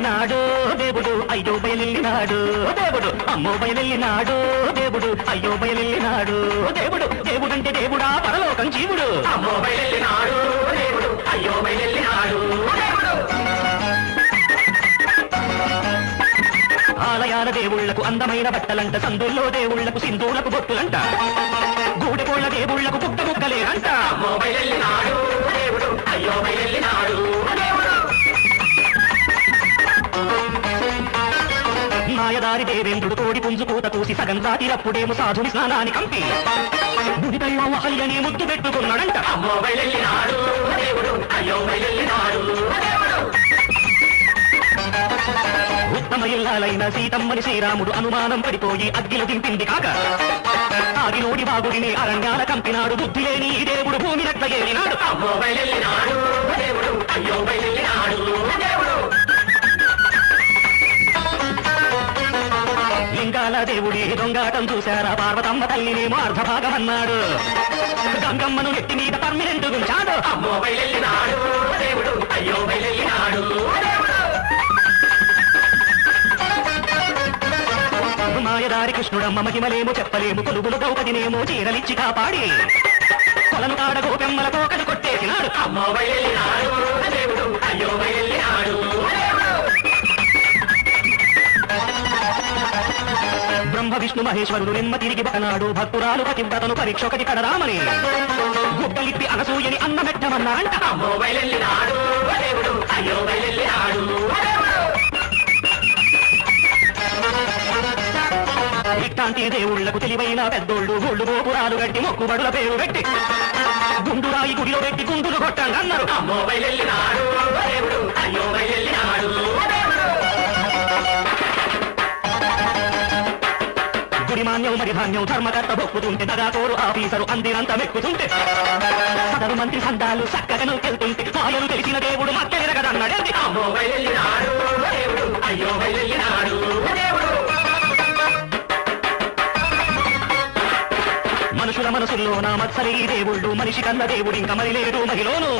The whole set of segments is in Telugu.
నాడు దేవుడు అయ్యో బయలెల్లినాడు దేవుడు. అమ్మో బయలెల్లినాడు దేవుడు అయ్యో బయలెల్లినాడు దేవుడు. దేవుడంటే దేవుడా పరలోకం జీవుడు. అమ్మో బయలెల్లినాడు దేవుడు అయ్యో బయలెల్లినాడు ఆలయాల దేవుళ్ళకు అందమైన బట్టలంట సందుల్లో దేవుళ్ళకు సింధూలకు బొట్టులంట. గూడెకోళ్ళ దేవుళ్ళకు పుట్ట ముక్కలేరంట. మాయదారి దేవేంద్రుడు కోడి పుంజు కూత కూసి సగం రాతిరప్పుడేమో సాధుని స్నానాన్ని కంపి. అహల్యని ముద్దు పెట్టుకున్నాడంట. ఉత్తమ ఇల్లాలైన సీతమ్మని శ్రీరాముడు అనుమానం పడిపోయి అగ్గిలో దింపింది కాక. ఆగినోడి బాగుడిని అరణ్యాల కంపినాడు బుద్ధి లేని ఈ దేవుడు భూమి నట్ల ఏలినాడు అయ్యో గంగాల దేవుడి దొంగాటం చూశారా? పార్వతమ్మ తల్లినేమో అర్ధభాగం అన్నాడు గంగమ్మను నెత్తి మీద పర్మినెంట్ గుంచాడు అమ్మో బయలెల్లినాడు. దేవుడు అయ్యో బయలెల్లినాడు. మాయదారి కృష్ణుడమ్మ మహిమలేము చెప్పలేము. కొలుగులు ద్రౌపదినేమో చీరలిచ్చి కాపాడి. కొలను కాడ గోపెమ్మల కోకలు కొట్టేసినాడు అమ్మో బయలెల్లినాడు. విష్ణు మహేశ్వరుడు నిమ్మ తిరిగి బకనాడు భక్తురాలు పతివ్రతను పరీక్ష ఒకటి కడరామని గుడ్డలిప్పి అనసూయని బయలెల్లినాడు దేవుడు ఇట్లాంటి దేవుళ్ళకు తెలివైన పెద్దోళ్ళు గోళ్ళు గోపురాలు గట్టి మొక్కుబడుల పేరు పెట్టి గుండురాయి గుడిలో పెట్టి గుండులు కొట్టండి అన్నారు. అమ్మో బయలెల్లినాడు గుడి మాన్యం మరి ధాన్యం ధర్మకర్త భొక్కుతుంటే దగాతోరు ఆఫీసరు అందినంత మెక్కుతుంటే సదరు మంత్రి సందాలు చక్కగా వెళ్తుంటే మాయలు తెలిసిన దేవుడు మత్తెరగదన్నాడే అమ్మో అయ్యో మనుషుల మనసుల్లో నా మత్సరి దేవుళ్ళు మనిషి కన్న దేవుడు ఇంకా మరి లేడు మహిళను.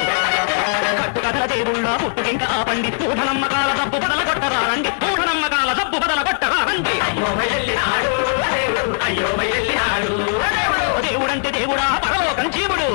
కట్టు కథల దేవుళ్ళ పుట్టుకింక ఆపండి మూఢనమ్మకాల డబ్బు బదల కొట్టరారండి మూఢనమ్మ అంటే దేవుడా పరలోకం జీవుడు.